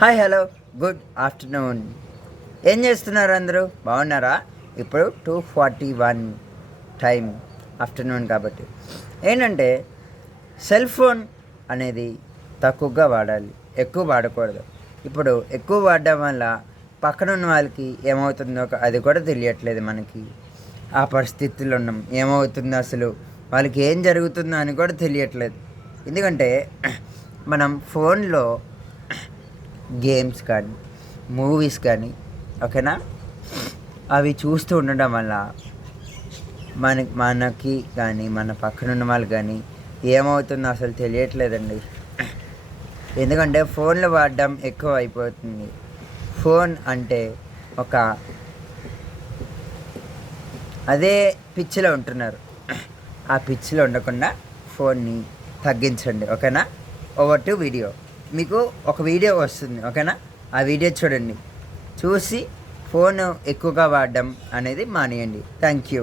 Hi hello good afternoon. ఏం చేస్తున్నారు అందరూ? బాగున్నారా? ఇప్పుడు 2:41 టైం ఆఫ్టర్నూన్ కాబట్టి ఏంటంటే సెల్ ఫోన్ అనేది తక్కువగా వాడాలి, ఎక్కువ వాడకూడదు. ఇప్పుడు ఎక్కువ వాడడం వల్ల పక్కన ఉన్న వాళ్ళకి ఏమవుతుందో అది కూడా తెలియట్లేదు మనకి. ఆ పరిస్థితుల్లో ఉన్నాం. ఏమవుతుందో అసలు వాళ్ళకి ఏం జరుగుతుందో అని కూడా తెలియట్లేదు. ఎందుకంటే మనం ఫోన్లో గేమ్స్ కానీ మూవీస్ కానీ ఓకేనా అవి చూస్తూ ఉండడం వల్ల మనకి కానీ మన పక్కన ఉన్న వాళ్ళు కానీ ఏమవుతుందో అసలు తెలియట్లేదండి. ఎందుకంటే ఫోన్లు వాడడం ఎక్కువ అయిపోతుంది. ఫోన్ అంటే ఒక అదే పిచ్చిలో ఉంటున్నారు. ఆ పిచ్చిలో ఉండకుండా ఫోన్ని తగ్గించండి ఓకేనా. Over to video. మీకు ఒక వీడియో వస్తుంది ఓకేనా, ఆ వీడియో చూడండి. చూసి ఫోన్ ఎక్కువగా వాడడం అనేది మానేయండి. Thank you.